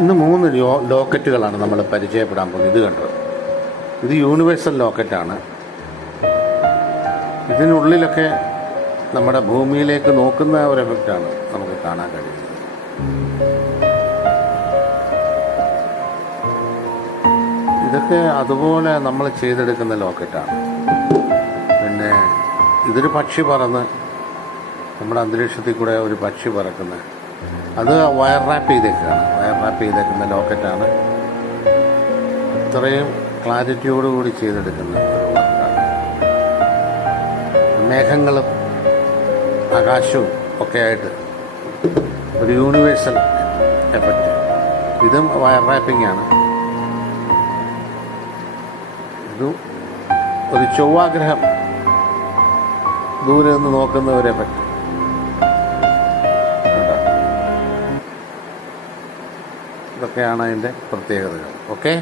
ഇന്ന് 3 ലോക്കറ്റുകളാണ് നമ്മൾ പരിചയപ്പെടാൻ പോകുന്നത്. ഇത് കണ്ടോ, ഇത് യൂണിവേഴ്സൽ ലോക്കറ്റാണ്. ഇതിനുള്ളിലൊക്കെ നമ്മുടെ ഭൂമിയിലേക്ക് നോക്കുന്ന ഒരു എഫക്റ്റാണ് നമുക്ക് കാണാൻ കഴിയുന്നത്. ഇതൊക്കെ അതുപോലെ നമ്മൾ ചെയ്തെടുക്കുന്ന ലോക്കറ്റാണ്. പിന്നെ ഇതൊരു പക്ഷി പറന്ന് നമ്മുടെ അന്തരീക്ഷത്തിൽ കൂടെ ഒരു പക്ഷി പറക്കുന്നത്, അത് വയർ റാപ്പ് ചെയ്തേക്കുന്ന ലോക്കറ്റാണ്. ഇത്രയും ക്ലാരിറ്റിയോടുകൂടി ചെയ്തെടുക്കുന്ന ഒരു വർക്കാണ്. മേഘങ്ങളും ആകാശവും ഒക്കെ ആയിട്ട് ഒരു യൂണിവേഴ്സൽ എഫക്റ്റ്. ഇതും വയർ റാപ്പിംഗ് ആണ്. ഇത് ഒരു ചൊവ്വാഗ്രഹം ദൂരെ നിന്ന് നോക്കുന്ന ഒരു എഫക്റ്റ്. ഇതൊക്കെയാണ് അതിൻ്റെ പ്രത്യേകതകൾ. ഓക്കെ.